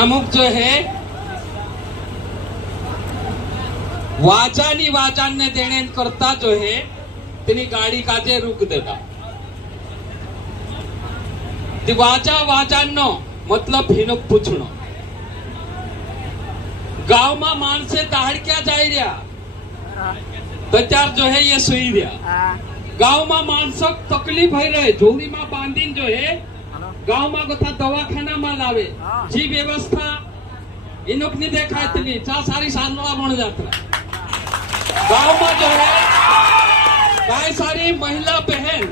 अमुक जो है वाचानी वाचान ने देने करता जो है तेनी गाड़ी काजे रुक देता। ती वाचा वाचान नो मतलब हिनो पूछनो। गांव में मानसे दाहड़क्या जाई रहा तो त्यार जो है ये सुई रहा। गांव में मानसो तकलीफ है रहे झोली में बांधीन जो है गांव में गोथा दवाखाना में लावे जी व्यवस्था इनोक नहीं देखा इतनी चा सारी सांदला बन जाता। गांव में जो है काय सारी महिला बहन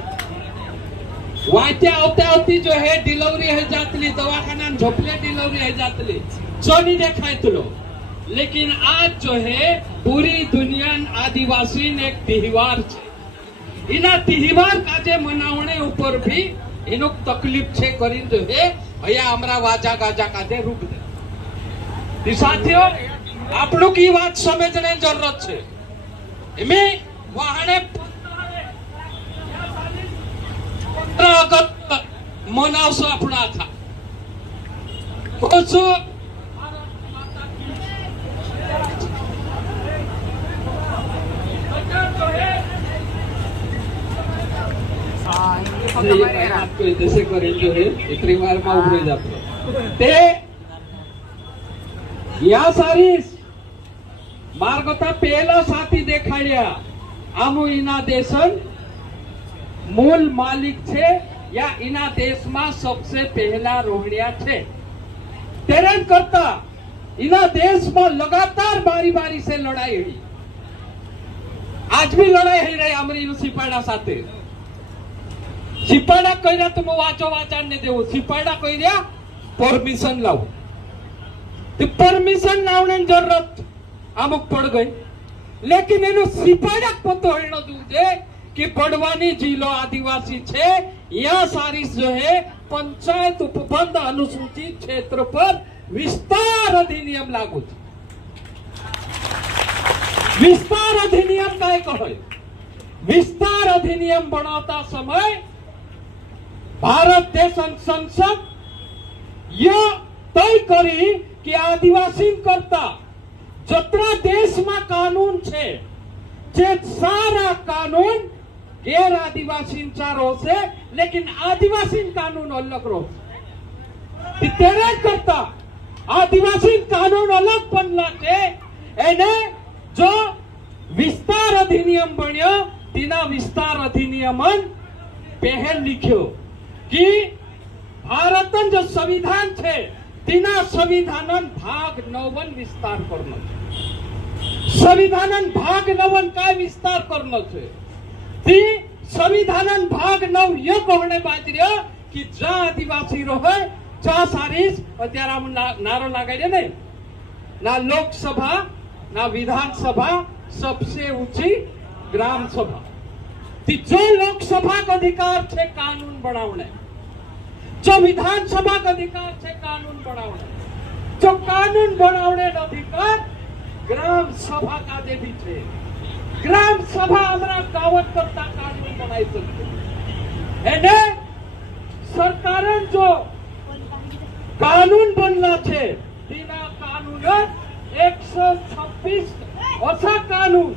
वात्या आवती जो है डिलीवरी है जातली दवाखाना झोपले डिलीवरी है जातली जो नहीं देखा इतलो। लेकिन आज जो है पूरी दुनिया आदिवासी ने एक त्योहार है। इना त्योहार काजे मनावने ऊपर भी इनो तकलीफ छे करी जो है भैया हमारा वाजा गाजा काजे रुक दे। साथियों आपनों की बात समझने जरूरत है। इमें वहाने 15 अगस्त मनावसो अपना था कुछ जैसे करें जो है इतनी बार में उभरे जाते ते या सारी मार्गता पहला साथी देखाड़िया आमु इना देशन मूल मालिक छे या इना देश में सबसे पहला रोहड़िया छे। तेरे करता इना देश में लगातार बारी बारी से लड़ाई हुई। आज भी लड़ाई हो रही अमरी सिपाड़ा साथे। सिपाड़ा कह तुम वाचो वाचान ने देव सिपाड़ा कह परमिशन लाओ तो परमिशन लाने जरूरत अमुक पड़ गई। लेकिन एनु सिपाड़ा पतो होनो दूजे कि बड़वानी जिलो आदिवासी छे या सारी जो है पंचायत उपबंध अनुसूचित क्षेत्र पर विस्तार अधिनियम लागू थे। विस्तार अधिनियम काय कहे विस्तार अधिनियम बनाता समय भारत देश संसद यह तय करी कि आदिवासी करता जतरा देश में कानून छे जे सारा कानून गैर आदिवासी रो से लेकिन आदिवासी कानून अलग रो तेरे करता आदिवासी कानून अलग बनला छे एने जो विस्तार अधिनियम बन्यो तीना विस्तार अधिनियम पहल लिख्यो कि भारतन जो संविधान छे तीना संविधानन भाग 9 विस्तार करनो संविधानन भाग 9 काय विस्तार करनो छे ती संविधानन भाग 9 ये कहने बाजरियो कि जा आदिवासी रहे जा सारीस अत्यार हम नारो लगाई नहीं ना लोकसभा ना विधानसभा सबसे ऊंची ग्राम सभा ती जो लोकसभा का अधिकार छे कानून बनावने जो विधानसभा का अधिकार छे कानून बनावने जो कानून बनावने का अधिकार ग्राम सभा का दे भी छे। ग्राम सभा हमारा गावत करता कानून बनाई सकते एने सरकारन जो कानून बनला छे तीना कानून 126 ऐसा कानून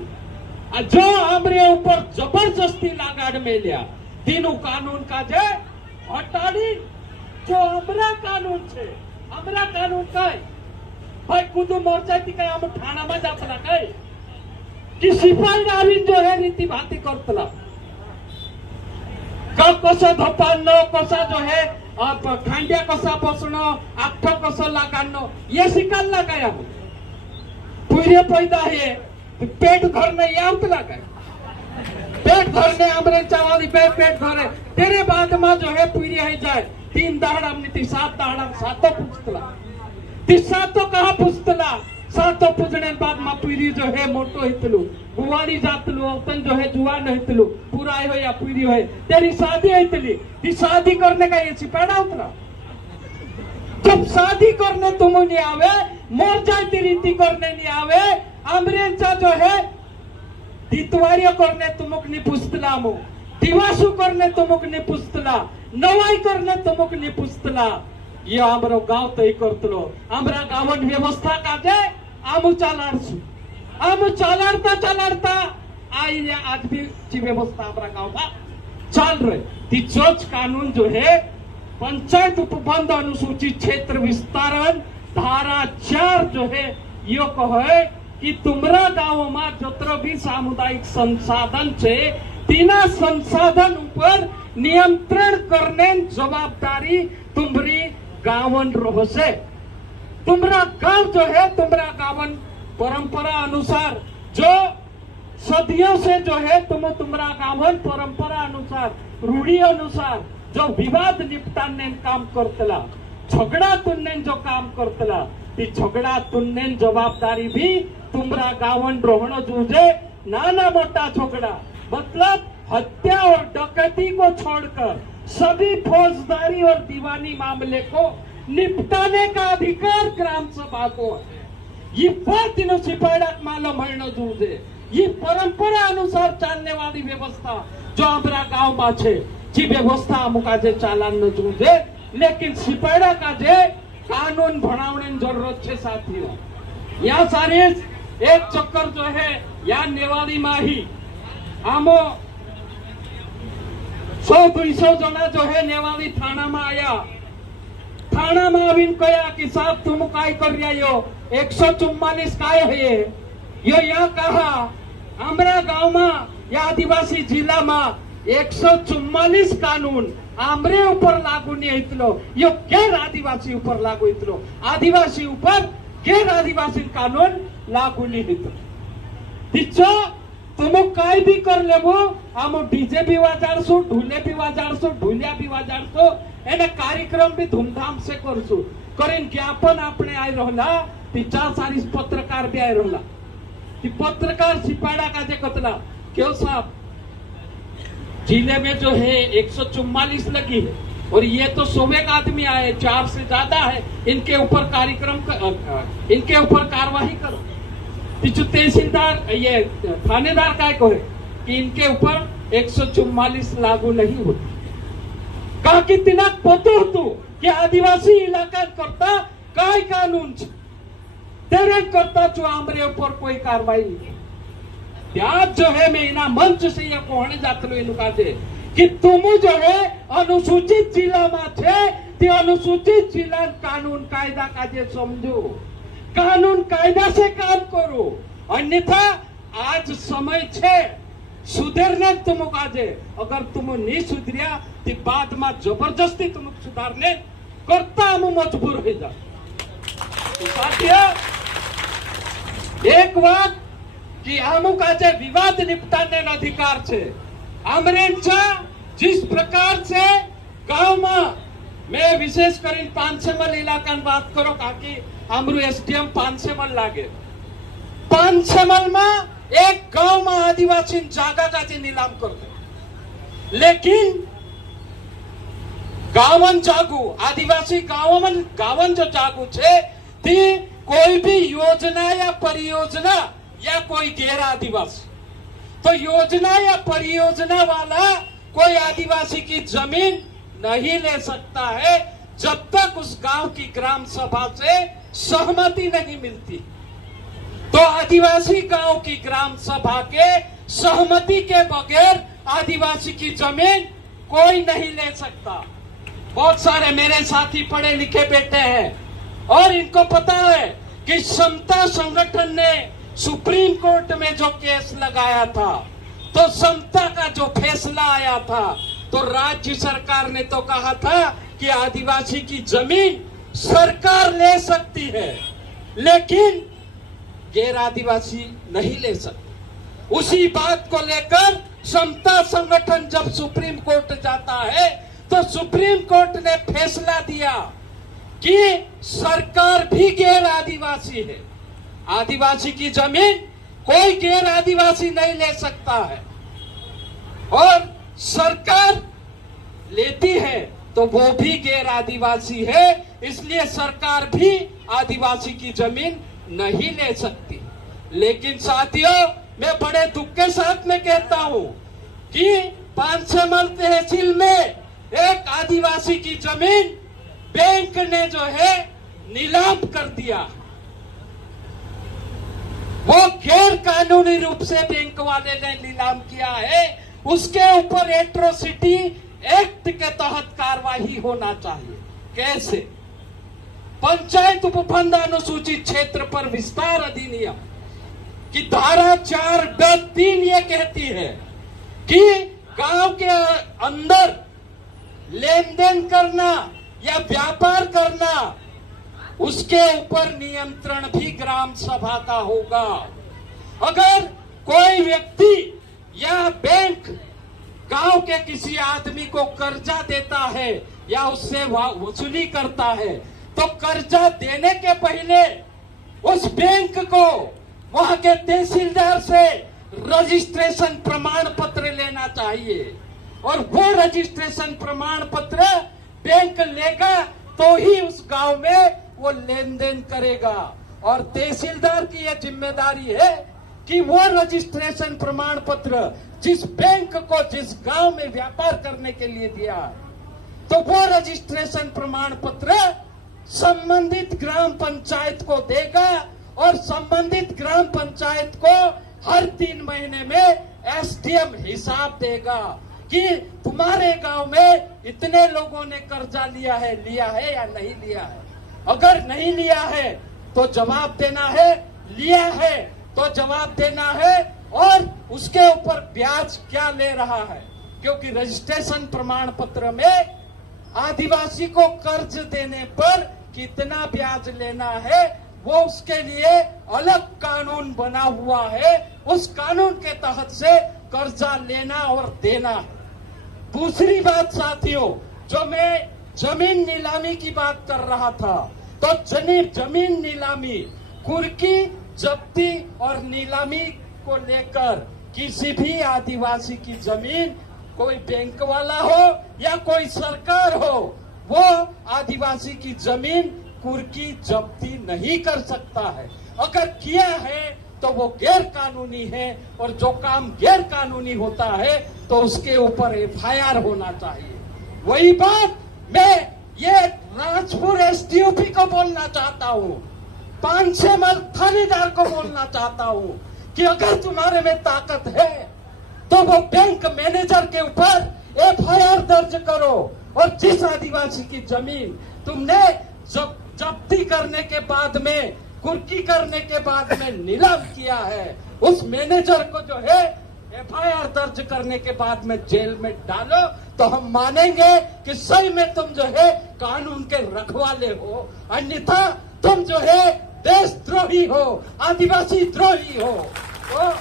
जो हमरे ऊपर जबरदस्ती लगाड़ में लिया तीनों कानून का जे हटाड़ी जो हमरा कानून छे हमरा कानून काय भाई कुदू मोर्चा थी काय हम थाना में जातला काय कि सिपाही आवीन जो है रीति भाती करतला कसं धपानो कसा जो है खांड्या कसा बसणं आठ्ठं कसं लागाणं ये शिकायला काय आपण पूरे पैदा है पेट भरने यावतला काय पेट भरने हमरे चावाली पेट भरे तेरे बाद में जो है पूरी है जाए 3 दाहड़ा हमने 7 दाहड़ा सातो पूछतला ती सातो कहा पूछतला सातो पूछने बाद में पूरी जो है मोटो हितलू बुवानी जातलू औतन जो है जुआन हितलू पूरा हो या पूरी हो तेरी शादी हितली ती शादी करने का ये सिपाड़ा उतरा जब शादी करने तुम नहीं आवे मोर जाती रीति करने नहीं आवे आमरेंचा जो है दितवारिया करने तुमुक नहीं पुस्तला मु दिवासु करने तुमुक नहीं पुस्तला नवाई करने तुमुक नहीं पुस्तला ये आमरो गांव तय करतलो आमरा गावन व्यवस्था काजे आमु चालाडसु आमु चालाडता आई आज भी ची व्यवस्था हमारा गांव में चल रही थी। चोच कानून जो है पंचायत उपबंध अनुसूचित क्षेत्र विस्तारण धारा 4 जो है यो कहे कि तुमरा गांव में जोत्र भी सामुदायिक संसाधन छे तीना संसाधन ऊपर नियंत्रण करने जवाबदारी तुम्हारी गावन रहसे। तुमरा गांव जो है तुमरा गावन परंपरा अनुसार जो सदियों से जो है तुम्हारा गावन परंपरा अनुसार रूढ़ी अनुसार जो विवाद निपटाने काम करतला झगड़ा तुन्ने जो काम करतला ती झगड़ा तुन्ने जवाबदारी भी तुम्हारा गावन रोहण जूझे। नाना मोटा झगड़ा मतलब हत्या और डकैती को छोड़कर सभी फौजदारी और दीवानी मामले को निपटाने का अधिकार ग्राम सभा को है। ये बात इन सिपाही मालूम है जूझे ये परंपरा अनुसार चलने वाली व्यवस्था जो हमारा गांव में छे जी व्यवस्था अमुकाजे चालन न जूझे। लेकिन सिपाही का जे कानून भणावने जरूरत है साथियों। यहाँ सारी एक चक्कर जो है यहाँ नेवाड़ी में ही आमो 100-200 जना जो है नेवाड़ी थाना में आया। थाना में आवीन कहा कि साहब तुम काय कर रहा हो 144 काय है यो यहाँ कहा हमारा गांव में या आदिवासी जिला में 144 कानून आमरे ऊपर लागू नहीं इतलो यो गैर आदिवासी ऊपर लागू इतलो आदिवासी ऊपर गैर आदिवासी कानून लागू नहीं इतलो तिचो तुम काय भी कर लेवो आम डीजे भी वाजाड़सु ढोले भी वाजाड़सु ढोलिया भी वाजाड़सु एने कार्यक्रम भी धूमधाम से करसु करीन ज्ञापन आपने आई रहला तिचा सारी पत्रकार भी आई रहला कि पत्रकार सिपाड़ा का जे कतला क्यों साहब जिले में जो है 144 लगी है और ये तो 100 आदमी आए 4 से ज्यादा है इनके ऊपर इनके ऊपर कार्रवाई करो। तिचु तहसीलदार ये थानेदार काय को है कि इनके ऊपर 144 लागू नहीं होती कहा कि तिनाक पतो हतु कि आदिवासी इलाका करता काय कानून छे तेरे करता जो आमरे ऊपर कोई कार्रवाई नहीं। आज जो है मैं इना मंच से ये कहने जाते लो इनुका जे कि तुम जो है अनुसूचित जिला में छे ते अनुसूचित जिला कानून कायदा का जे समझो कानून कायदा से काम करो अन्यथा आज समय छे सुधरने तुम काजे अगर तुम नहीं सुधरिया तो बाद में जबरदस्ती तुम सुधारने करता हम मजबूर हो जा। साथियों एक बात कि आमु का जे विवाद निपटाने अधिकार छे आमरेंचा जिस प्रकार से गांव में मैं विशेष कर 500 इलाका बात करो काकि आमरू एसडीएम 500 लागे 500 में एक गांव में आदिवासी जागा का जे नीलाम कर दे लेकिन गावन जागू आदिवासी गावन जो जागू छे ती कोई भी योजना या परियोजना या कोई गैर आदिवासी तो योजना या परियोजना वाला कोई आदिवासी की जमीन नहीं ले सकता है जब तक उस गांव की ग्राम सभा से सहमति नहीं मिलती। तो आदिवासी गांव की ग्राम सभा के सहमति के बगैर आदिवासी की जमीन कोई नहीं ले सकता। बहुत सारे मेरे साथी पढ़े लिखे बैठे हैं और इनको पता है कि समता संगठन ने सुप्रीम कोर्ट में जो केस लगाया था तो समता का जो फैसला आया था तो राज्य सरकार ने तो कहा था कि आदिवासी की जमीन सरकार ले सकती है लेकिन गैर आदिवासी नहीं ले सकते। उसी बात को लेकर समता संगठन जब सुप्रीम कोर्ट जाता है तो सुप्रीम कोर्ट ने फैसला दिया कि सरकार भी गैर आदिवासी है आदिवासी की जमीन कोई गैर आदिवासी नहीं ले सकता है और सरकार लेती है तो वो भी गैर आदिवासी है इसलिए सरकार भी आदिवासी की जमीन नहीं ले सकती। लेकिन साथियों मैं बड़े दुख के साथ में कहता हूं कि 500 तहसील में एक आदिवासी की जमीन बैंक ने जो है नीलाम कर दिया। वो गैर कानूनी रूप से बैंक वाले ने नीलाम किया है, उसके ऊपर एट्रोसिटी एक्ट के तहत कार्रवाई होना चाहिए। कैसे? पंचायत उपबंध अनुसूचित क्षेत्र पर विस्तार अधिनियम की धारा 4(3) ये कहती है कि गांव के अंदर लेन देन करना या व्यापार करना, उसके ऊपर नियंत्रण भी ग्राम सभा का होगा। अगर कोई व्यक्ति या बैंक गांव के किसी आदमी को कर्जा देता है या उससे वसूली करता है, तो कर्जा देने के पहले उस बैंक को वहां के तहसीलदार से रजिस्ट्रेशन प्रमाण पत्र लेना चाहिए, और वो रजिस्ट्रेशन प्रमाण पत्र बैंक लेगा तो ही उस गांव में वो लेन देन करेगा। और तहसीलदार की यह जिम्मेदारी है कि वो रजिस्ट्रेशन प्रमाण पत्र जिस बैंक को जिस गांव में व्यापार करने के लिए दिया है, तो वो रजिस्ट्रेशन प्रमाण पत्र संबंधित ग्राम पंचायत को देगा, और संबंधित ग्राम पंचायत को हर 3 महीने में एसडीएम हिसाब देगा कि तुम्हारे गांव में इतने लोगों ने कर्जा लिया है या नहीं लिया है। अगर नहीं लिया है तो जवाब देना है, लिया है तो जवाब देना है, और उसके ऊपर ब्याज क्या ले रहा है, क्योंकि रजिस्ट्रेशन प्रमाण पत्र में आदिवासी को कर्ज देने पर कितना ब्याज लेना है वो उसके लिए अलग कानून बना हुआ है। उस कानून के तहत से कर्जा लेना और देना है। दूसरी बात साथियों, जो मैं जमीन नीलामी की बात कर रहा था, तो जमीन नीलामी, कुर्की, जब्ती और नीलामी को लेकर किसी भी आदिवासी की जमीन, कोई बैंक वाला हो या कोई सरकार हो, वो आदिवासी की जमीन कुर्की जब्ती नहीं कर सकता है। अगर किया है तो वो गैर कानूनी है, और जो काम गैर कानूनी होता है तो उसके ऊपर एफआईआर होना चाहिए। वही बात मैं ये राजपुर एसडीओपी को बोलना चाहता हूँ, पांचेमल थानेदार को बोलना चाहता हूँ कि अगर तुम्हारे में ताकत है तो वो बैंक मैनेजर के ऊपर एफआईआर दर्ज करो, और जिस आदिवासी की जमीन तुमने जब्ती करने के बाद में, कुर्की करने के बाद में नीलाम किया है, उस मैनेजर को जो है एफआईआर दर्ज करने के बाद में जेल में डालो, तो हम मानेंगे कि सही में तुम जो है कानून के रखवाले हो। अन्यथा तुम जो है देशद्रोही हो, आदिवासी द्रोही हो। तो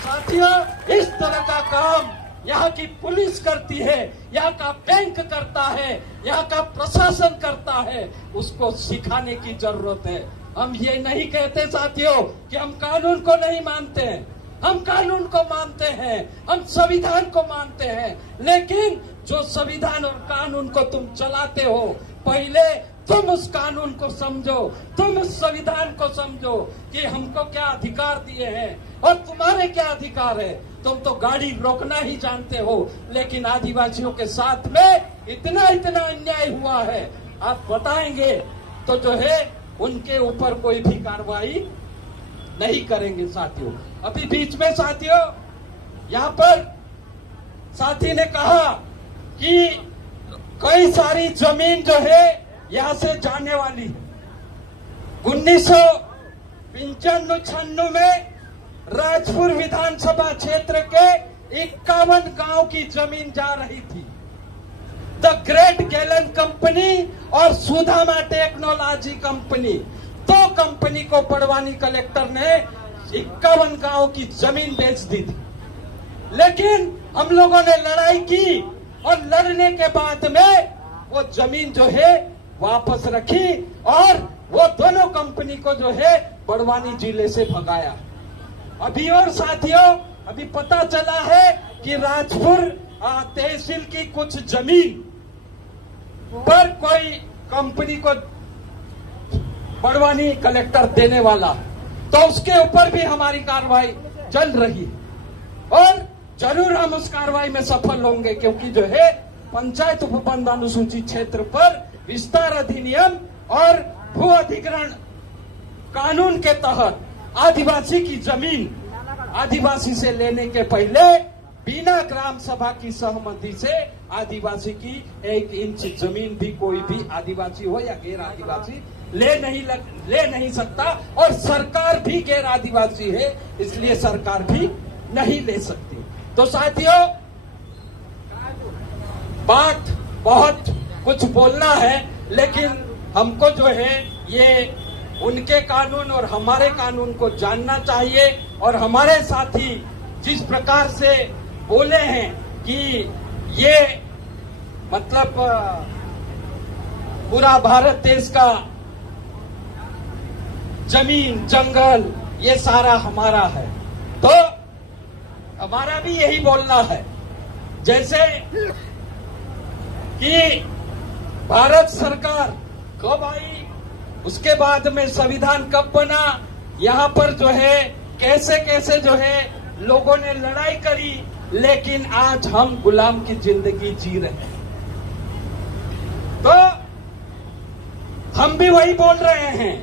साथियों, इस तरह का काम यहाँ की पुलिस करती है, यहाँ का बैंक करता है, यहाँ का प्रशासन करता है, उसको सिखाने की जरूरत है। हम ये नहीं कहते साथियों कि हम कानून को नहीं मानते हैं, हम कानून को मानते हैं, हम संविधान को मानते हैं, लेकिन जो संविधान और कानून को तुम चलाते हो, पहले तुम उस कानून को समझो, तुम उस संविधान को समझो कि हमको क्या अधिकार दिए हैं और तुम्हारे क्या अधिकार है। तुम तो गाड़ी रोकना ही जानते हो, लेकिन आदिवासियों के साथ में इतना अन्याय हुआ है, आप बताएंगे तो जो है उनके ऊपर कोई भी कार्रवाई नहीं करेंगे। साथियों, अभी बीच में साथियों यहाँ पर साथी ने कहा कि कई सारी जमीन जो है यहाँ से जाने वाली है। 1995-96 में राजपुर विधानसभा क्षेत्र के 51 गांव की जमीन जा रही थी। द ग्रेट गैलन कंपनी और सुधामा टेक्नोलॉजी कंपनी, 2 कंपनी को बड़वानी कलेक्टर ने 51 गांव की जमीन बेच दी थी। लेकिन हम लोगों ने लड़ाई की और लड़ने के बाद में वो जमीन जो है वापस रखी और वो दोनों कंपनी को जो है बड़वानी जिले से भगाया। अभी और साथियों, अभी पता चला है कि राजपुर तहसील की कुछ जमीन पर कोई कंपनी को बड़वानी कलेक्टर देने वाला, तो उसके ऊपर भी हमारी कार्रवाई चल रही है और जरूर हम उस कार्रवाई में सफल होंगे, क्योंकि जो है पंचायत उपबंध अनुसूचित क्षेत्र पर विस्तार अधिनियम और भू अधिग्रहण कानून के तहत आदिवासी की जमीन आदिवासी से लेने के पहले बिना ग्राम सभा की सहमति से आदिवासी की 1 इंच जमीन भी कोई भी आदिवासी हो या गैर आदिवासी ले नहीं सकता, और सरकार भी गैर आदिवासी है इसलिए सरकार भी नहीं ले सकती। तो साथियों, बात बहुत कुछ बोलना है, लेकिन हमको जो है ये उनके कानून और हमारे कानून को जानना चाहिए। और हमारे साथी जिस प्रकार से बोले हैं कि ये मतलब पूरा भारत देश का जमीन जंगल ये सारा हमारा है, तो हमारा भी यही बोलना है। जैसे कि भारत सरकार कब आई, उसके बाद में संविधान कब बना, यहाँ पर जो है कैसे कैसे जो है लोगों ने लड़ाई करी, लेकिन आज हम गुलाम की जिंदगी जी रहे हैं। तो हम भी वही बोल रहे हैं।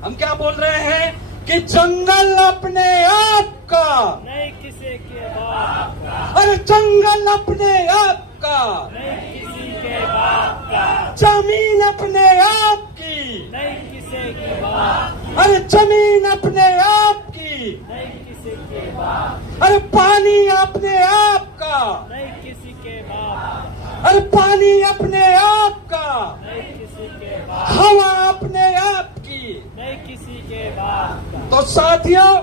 हम क्या बोल रहे हैं कि जंगल अपने आप का नहीं किसी के बाप का, अरे जंगल अपने आप का नहीं किसी के बाप का, जमीन अपने आप की नहीं किसी के बाप, अरे जमीन अपने आप की नहीं किसी के बाप, अरे पानी अपने आप का नहीं किसी के बाप, अरे पानी अपने आप का, नहीं किसी के बाप, हवा अपने आप की। नहीं किसी के बाप का। तो साथियों,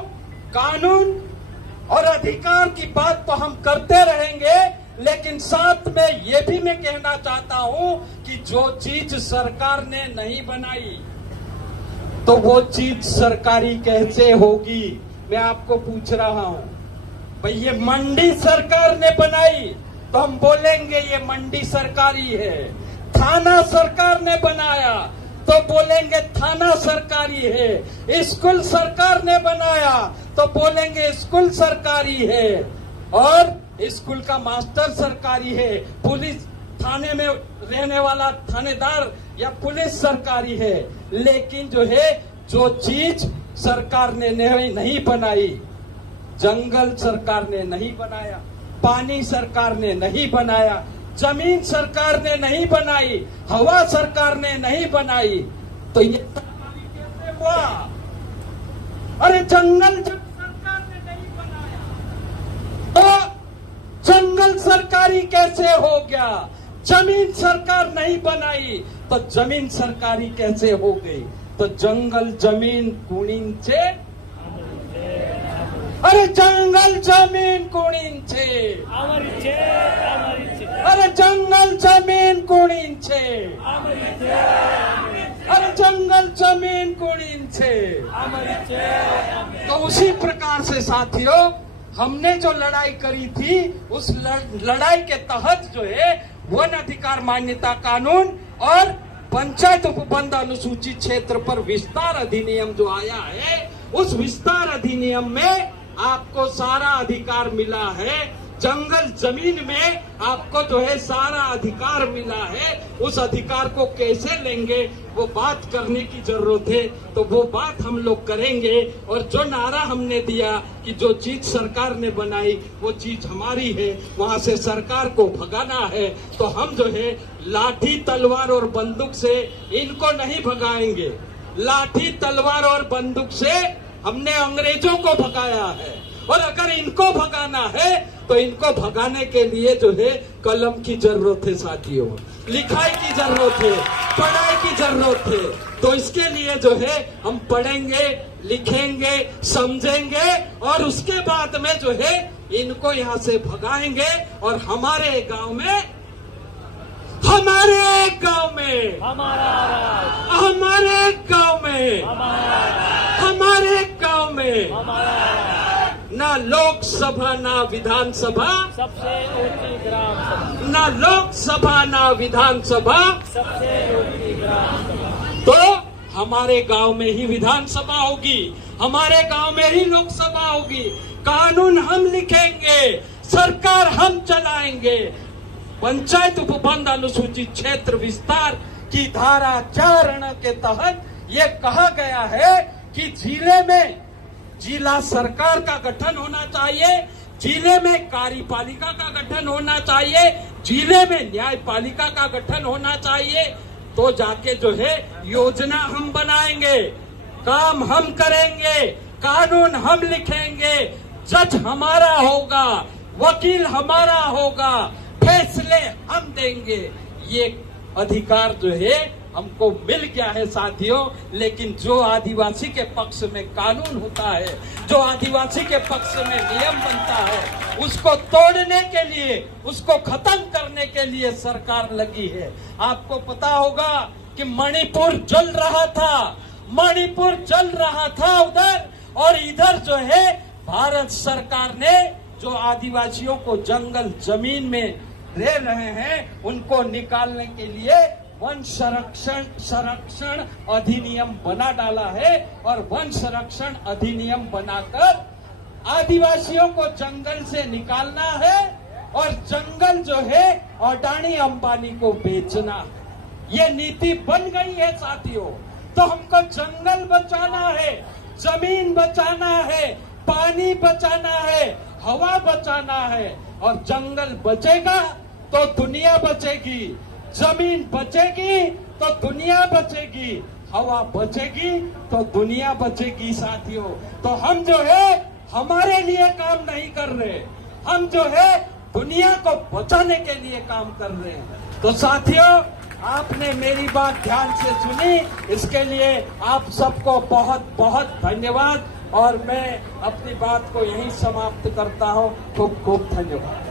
कानून और अधिकार की बात तो हम करते रहेंगे, लेकिन साथ में ये भी मैं कहना चाहता हूं कि जो चीज सरकार ने नहीं बनाई तो वो चीज सरकारी कैसे होगी। मैं आपको पूछ रहा हूं, भाई ये मंडी सरकार ने बनाई तो हम बोलेंगे ये मंडी सरकारी है। थाना सरकार ने बनाया तो बोलेंगे थाना सरकारी है। स्कूल सरकार ने बनाया तो बोलेंगे स्कूल सरकारी है, और स्कूल का मास्टर सरकारी है। पुलिस थाने में रहने वाला थानेदार या पुलिस सरकारी है। लेकिन जो है जो चीज सरकार ने नहीं बनाई, जंगल सरकार ने नहीं बनाया, पानी सरकार ने नहीं बनाया, जमीन सरकार ने नहीं बनाई, हवा सरकार ने नहीं बनाई, तो ये सरकारी कैसे हुआ? अरे जंगल जब सरकार ने नहीं बनाया तो जंगल सरकारी कैसे हो गया? जमीन सरकार नहीं बनाई तो जमीन सरकारी कैसे हो गई? तो जंगल जमीन कुणींचे, अरे जंगल जमीन कुणींचे, अमरी छे, अमरी छे, अरे जंगल जमीन कुणींचे, अमरी छे, अरे जंगल जमीन कुणींचे। अमरी छे। तो उसी प्रकार से साथियों, हमने जो लड़ाई करी थी उस लड़ाई के तहत जो है वन अधिकार मान्यता कानून और पंचायत उपबंध अनुसूचित क्षेत्र पर विस्तार अधिनियम जो आया है, उस विस्तार अधिनियम में आपको सारा अधिकार मिला है। जंगल जमीन में आपको जो है सारा अधिकार मिला है। उस अधिकार को कैसे लेंगे वो बात करने की जरूरत है, तो वो बात हम लोग करेंगे। और जो नारा हमने दिया कि जो चीज सरकार ने बनाई वो चीज हमारी है, वहां से सरकार को भगाना है, तो हम जो है लाठी तलवार और बंदूक से इनको नहीं भगाएंगे। लाठी तलवार और बंदूक से हमने अंग्रेजों को भगाया है, और अगर इनको भगाना है तो इनको भगाने के लिए जो है कलम की जरूरत है साथियों, लिखाई की जरूरत है, पढ़ाई की जरूरत है। तो इसके लिए जो है हम पढ़ेंगे, लिखेंगे, समझेंगे, और उसके बाद में जो है इनको यहाँ से भगाएंगे। और हमारे गांव में हमारे गांव में हमारा राज, हमारे गांव में हमारा राज, हमारे गांव में हमारा राज, ना लोकसभा ना विधानसभा, सबसे ऊंची ग्राम सभा, ना लोकसभा ना विधानसभा, सबसे ऊंची ग्राम सभा। तो हमारे गांव में ही विधानसभा होगी, हमारे गांव में ही लोकसभा होगी। कानून हम लिखेंगे, सरकार हम चलाएंगे। पंचायत उपबंध अनुसूचित क्षेत्र विस्तार की धारा 4 के तहत ये कहा गया है कि जिले में जिला सरकार का गठन होना चाहिए, जिले में कार्यपालिका का गठन होना चाहिए, जिले में न्यायपालिका का गठन होना चाहिए। तो जाके जो है योजना हम बनाएंगे, काम हम करेंगे, कानून हम लिखेंगे, जज हमारा होगा, वकील हमारा होगा, फैसले हम देंगे। ये अधिकार जो है हमको मिल गया है साथियों। लेकिन जो आदिवासी के पक्ष में कानून होता है, जो आदिवासी के पक्ष में नियम बनता है, उसको तोड़ने के लिए, उसको खत्म करने के लिए सरकार लगी है। आपको पता होगा कि मणिपुर जल रहा था, मणिपुर जल रहा था उधर, और इधर जो है भारत सरकार ने जो आदिवासियों को जंगल जमीन में रह रहे हैं उनको निकालने के लिए वन संरक्षण अधिनियम बना डाला है। और वन संरक्षण अधिनियम बनाकर आदिवासियों को जंगल से निकालना है और जंगल जो है अडानी अंबानी को बेचना। ये नीति बन गई है साथियों। तो हमको जंगल बचाना है, जमीन बचाना है, पानी बचाना है, हवा बचाना है। और जंगल बचेगा तो दुनिया बचेगी, जमीन बचेगी तो दुनिया बचेगी, हवा बचेगी तो दुनिया बचेगी साथियों। तो हम जो है हमारे लिए काम नहीं कर रहे, हम जो है दुनिया को बचाने के लिए काम कर रहे हैं। तो साथियों, आपने मेरी बात ध्यान से सुनी, इसके लिए आप सबको बहुत बहुत धन्यवाद। और मैं अपनी बात को यहीं समाप्त करता हूँ। खूब खूब धन्यवाद।